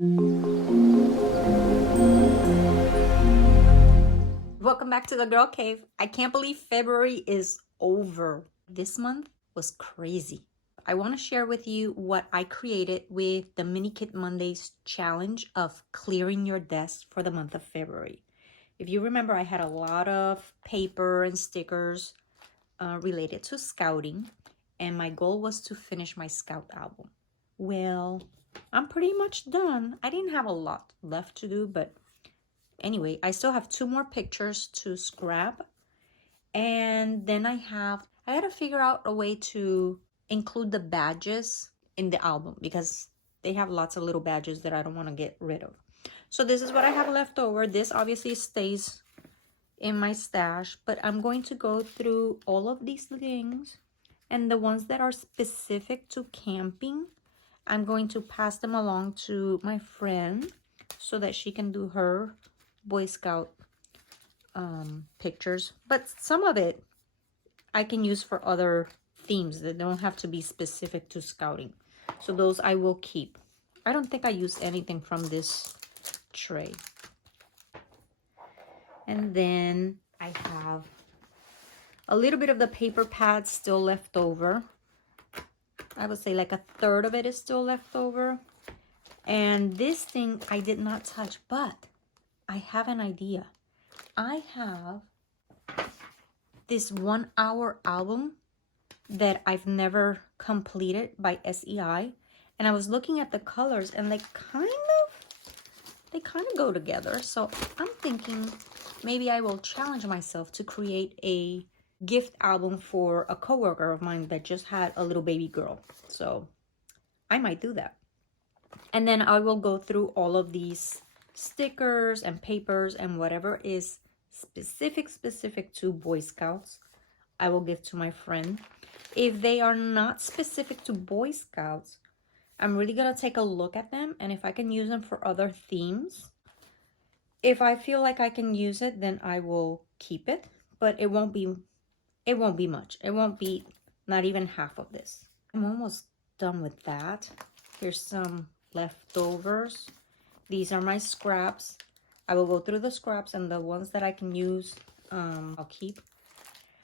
Welcome back to the Girl Cave. I can't believe February is over. This month was crazy. I want to share with you what I created with the Mini Kit Mondays challenge of clearing your desk for the month of February. If you remember, I had a lot of paper and stickers related to scouting, and my goal was to finish my scout album. Well, I'm pretty much done. I didn't have a lot left to do, but anyway, I still have 2 more pictures to scrap. And then I gotta figure out a way to include the badges in the album because they have lots of little badges that I don't want to get rid of. So this is what I have left over. This obviously stays in my stash, but I'm going to go through all of these things, and the ones that are specific to camping, I'm going to pass them along to my friend so that she can do her Boy Scout pictures. But some of it I can use for other themes that don't have to be specific to scouting. So those I will keep. I don't think I used anything from this tray. And then I have a little bit of the paper pads still left over. I would say like a third of it is still left over. And this thing I did not touch, but I have an idea. I have this 1 hour album that I've never completed by SEI. And I was looking at the colors and they kind of go together. So I'm thinking maybe I will challenge myself to create a gift album for a coworker of mine that just had a little baby girl. So I might do that. And then I will go through all of these stickers and papers and whatever is specific to Boy Scouts, I will give to my friend. If they are not specific to Boy Scouts, I'm really gonna take a look at them, and if I can use them for other themes, if I feel like I can use it, then I will keep it, but it won't be much. It won't be not even half of this. I'm almost done with that. Here's some leftovers. These are my scraps. I will go through the scraps, and the ones that I can use, I'll keep.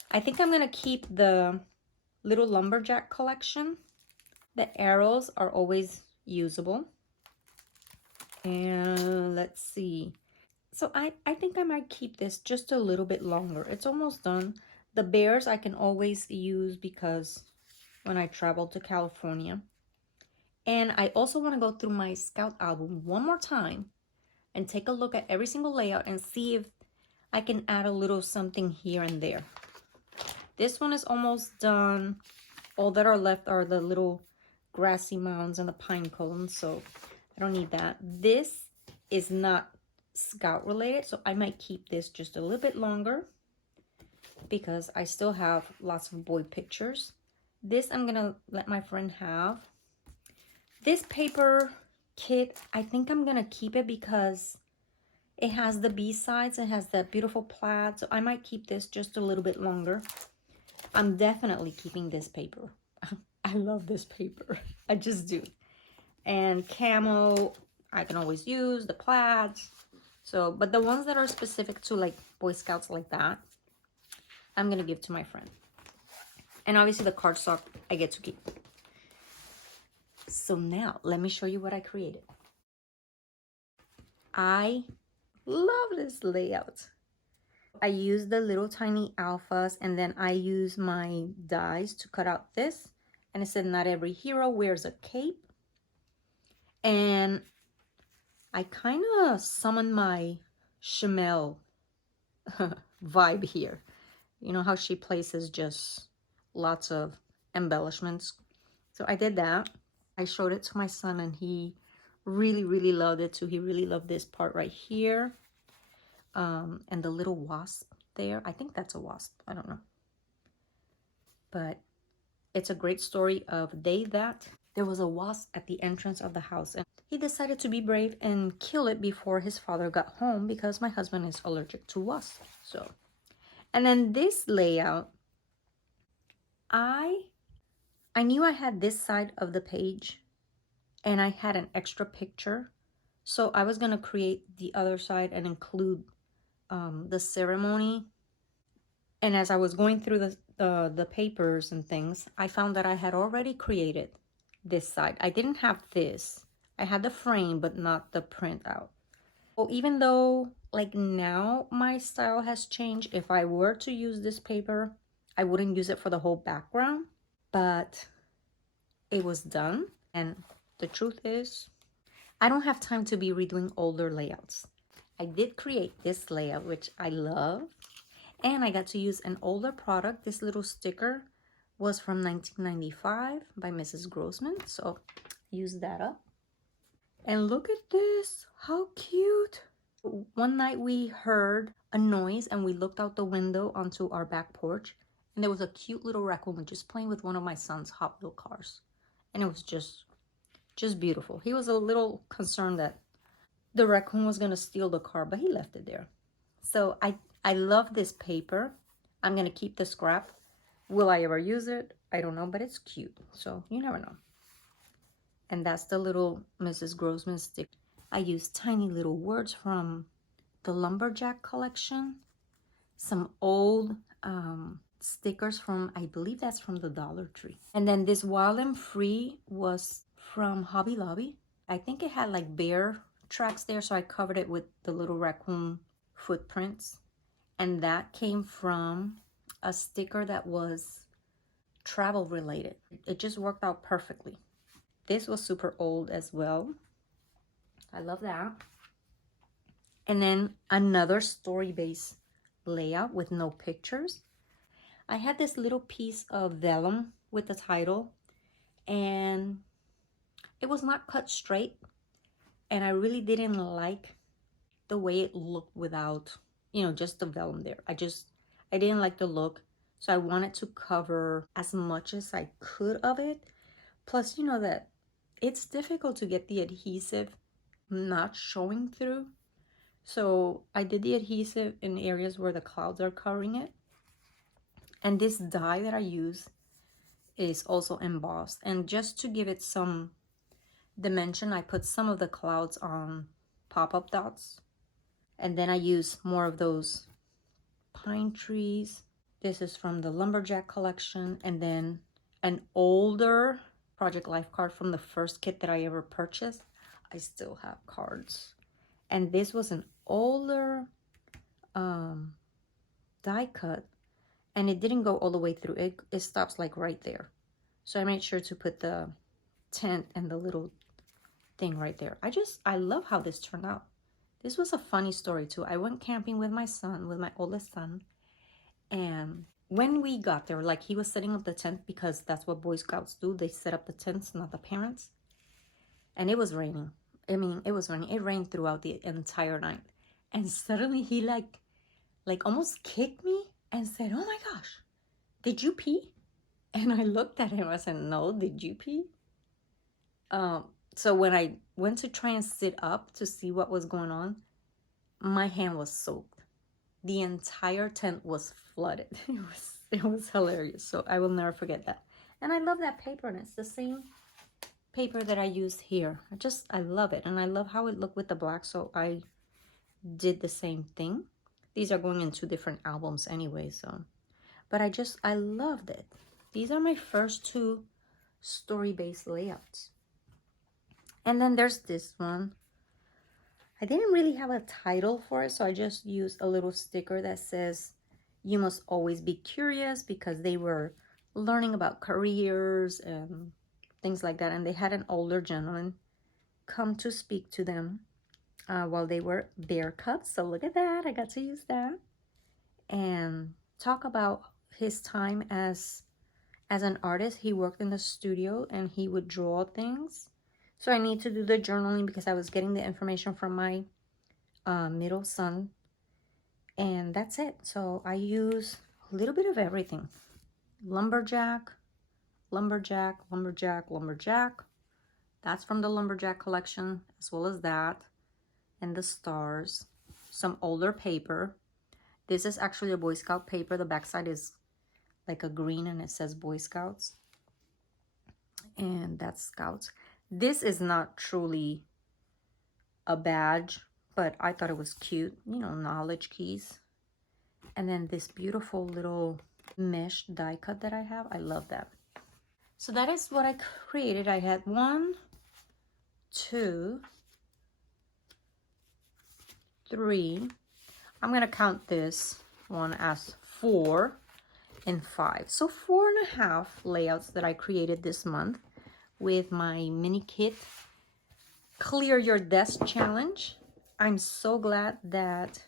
I think I'm gonna keep the little lumberjack collection. The arrows are always usable. And let's see. So I think I might keep this just a little bit longer. It's almost done. The bears I can always use because when I travel to California. And I also want to go through my Scout album one more time and take a look at every single layout and see if I can add a little something here and there. This one is almost done. All that are left are the little grassy mounds and the pine cones, so I don't need that. This is not Scout related, so I might keep this just a little bit longer because I still have lots of boy pictures. This I'm gonna let my friend have. This paper kit, I think I'm gonna keep it because it has the B-sides, it has that beautiful plaid, so I might keep this just a little bit longer. I'm definitely keeping this paper. I love this paper. I just do. And camo, I can always use the plaids. So, but the ones that are specific to like Boy Scouts like that, I'm gonna give to my friend. And obviously the cardstock I get to keep. So now let me show you what I created. I love this layout. I use the little tiny alphas, and then I use my dies to cut out this. And it said not every hero wears a cape. And I kind of summoned my Chamel vibe here. You know how she places just lots of embellishments. So I did that. I showed it to my son and he really loved it too. He really loved this part right here. And the little wasp there. I think that's a wasp. I don't know. But it's a great story of day that there was a wasp at the entrance of the house. And he decided to be brave and kill it before his father got home because my husband is allergic to wasps. So, and then this layout, I knew I had this side of the page and I had an extra picture So I was gonna create the other side and include the ceremony. And as I was going through the papers and things, I found that I had already created this side. I didn't have this. I had the frame, but not the printout. Well, even though like now my style has changed, if I were to use this paper, I wouldn't use it for the whole background, but it was done. And the truth is, I don't have time to be redoing older layouts. I did create this layout, which I love. And I got to use an older product. This little sticker was from 1995 by Mrs. Grossman. So use that up. And look at this, how cute. One night we heard a noise and we looked out the window onto our back porch, and there was a cute little raccoon just playing with one of my son's Hot Wheel cars. And it was just beautiful. He was a little concerned that the raccoon was gonna steal the car, but he left it there. So I love this paper. I'm gonna keep the scrap. Will I ever use it? I don't know, but it's cute. So you never know. And that's the little Mrs. Grossman stick. I used tiny little words from the Lumberjack collection. Some old stickers from, I believe that's from the Dollar Tree. And then this Wild and Free was from Hobby Lobby. I think it had like bear tracks there, so I covered it with the little raccoon footprints. And that came from a sticker that was travel related. It just worked out perfectly. This was super old as well. I love that. And then another story-based layout with no pictures. I had this little piece of vellum with the title, and it was not cut straight, and I really didn't like the way it looked without, you know, just the vellum there. I didn't like the look, so I wanted to cover as much as I could of it. Plus, you know that it's difficult to get the adhesive not showing through. So I did the adhesive in areas where the clouds are covering it. And this die that I use is also embossed. And just to give it some dimension, I put some of the clouds on pop-up dots. And then I use more of those pine trees. This is from the Lumberjack collection. And then an older Project Life card from the first kit that I ever purchased. I still have cards. And this was an older die cut, and it didn't go all the way through. It stops like right there. So I made sure to put the tent and the little thing right there. I love how this turned out. This was a funny story too. I went camping with my son, with my oldest son, and when we got there, like he was setting up the tent because that's what Boy Scouts do. They set up the tents, not the parents. And it was raining. I mean, it was raining. It rained throughout the entire night. And suddenly he like almost kicked me and said, "Oh my gosh, did you pee?" And I looked at him. I said, "No, did you pee?" So when I went to try and sit up to see what was going on, my hand was soaked. The entire tent was flooded. It was hilarious. So I will never forget that. And I love that paper, and it's the same paper that I used here. I love it, and I love how it looked with the black, so I did the same thing. These are going in 2 different albums anyway, so but I loved it. These are my first 2 story-based layouts. And then there's this one. I didn't really have a title for it, so I just used a little sticker that says, "You must always be curious," because they were learning about careers and things like that. And they had an older gentleman come to speak to them while they were bear cubs. So look at that. I got to use that. And talk about his time as an artist. He worked in the studio and he would draw things. So I need to do the journaling because I was getting the information from my middle son. And that's it. So I use a little bit of everything. Lumberjack, lumberjack, lumberjack, lumberjack. That's from the Lumberjack collection, as well as that. And the stars. Some older paper. This is actually a Boy Scout paper. The backside is like a green and it says Boy Scouts. And that's Scouts. This is not truly a badge, but I thought it was cute, you know, knowledge keys. And then this beautiful little mesh die cut that I have. I love that. So that is what I created. I had 1, 2, 3. I'm gonna count this one as 4 and 5. So 4.5 layouts that I created this month with my mini kit Clear Your Desk Challenge. I'm so glad that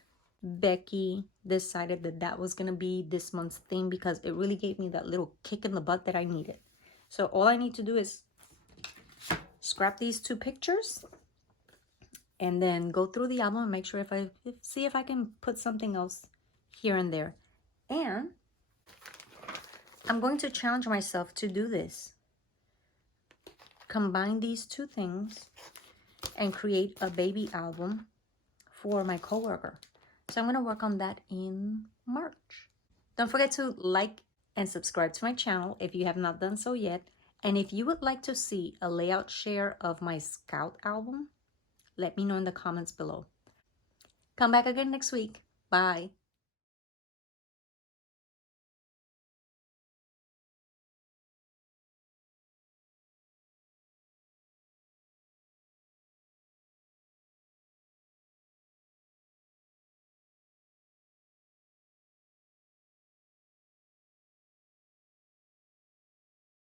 Becky decided that that was gonna be this month's theme, because it really gave me that little kick in the butt that I needed. So all I need to do is scrap these 2 pictures and then go through the album and make sure see if I can put something else here and there. And I'm going to challenge myself to do this. Combine these 2 things and create a baby album for my coworker. So I'm going to work on that in March. Don't forget to like and subscribe to my channel if you have not done so yet. And if you would like to see a layout share of my Scout album, let me know in the comments below. Come back again next week. Bye.